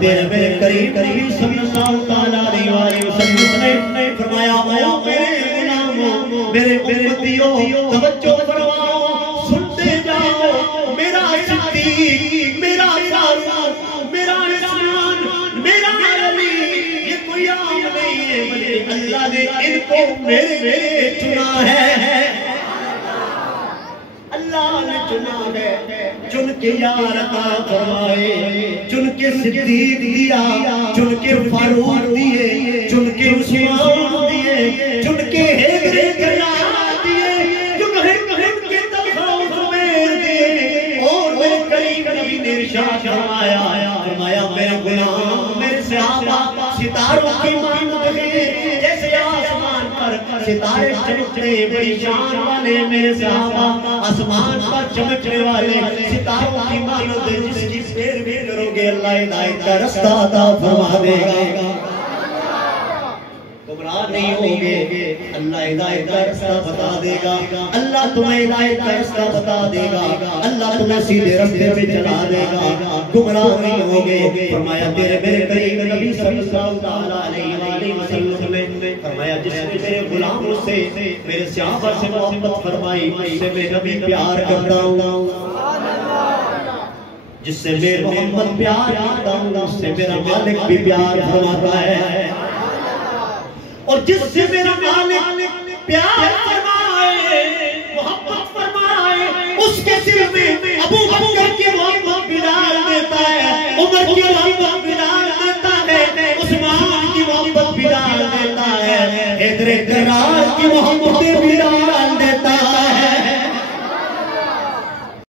تیرے میرے کریم کریم صلی اللہ تعالیٰ علیہ وآلہ وسلم نے فرمایا او میرے غلاموں میرے امتیوں توجہ فرماؤ سنتے جاؤ میرا صدیق میرا فاروق میرا عثمان میرا علی یہ کوئی عام نہیں ہے بلکہ اللہ نے ان کو میرے چنا ہے اللہ نے چنا ہے چن کے یار عطا فرمائے چن کے صدیق دیا چن کے فاروق دیے چن کے عثمان دیے چن کے حیدر کرام دیے چن کے طلحہ زبیر دیے اور میرے کریم نبی نے ارشاد فرمایا میرے غلام میرے صحابہ ستاروں کی مانند ہیں جیسے آسمان پر ستارے چمکتے بڑی شان والے میرے صحابہ آسمان پر چمکنے والے ستاروں کی مانند جس کی پیروی کرو گے اللہ ہدایت کا رستہ عطا فرما دے گا گمراہ نہیں ہوگے اللہ ہدایت کا رستہ بتا دے گا اللہ تمہیں ہدایت کا رستہ بتا دے گا اللہ تمہیں سیدھے رستے پہ چلا دے گا گمراہ نہیں ہوگے فرمایا تیرے میرے قریب نبی صلی اللہ علیہ وسلم نے فرمایا جس نے میرے غلاموں سے میرے صحابہ سے محبت فرمائی اس سے میں نبی پیار کرتا ہوں جس سے میں محمد پیار کرتا ہوں اس سے میرا مالک بھی پیار فرماتا ہے اور جس سے میرا مالک پیار فرمائے محبت فرمائے اس کے دل میں ابو بکر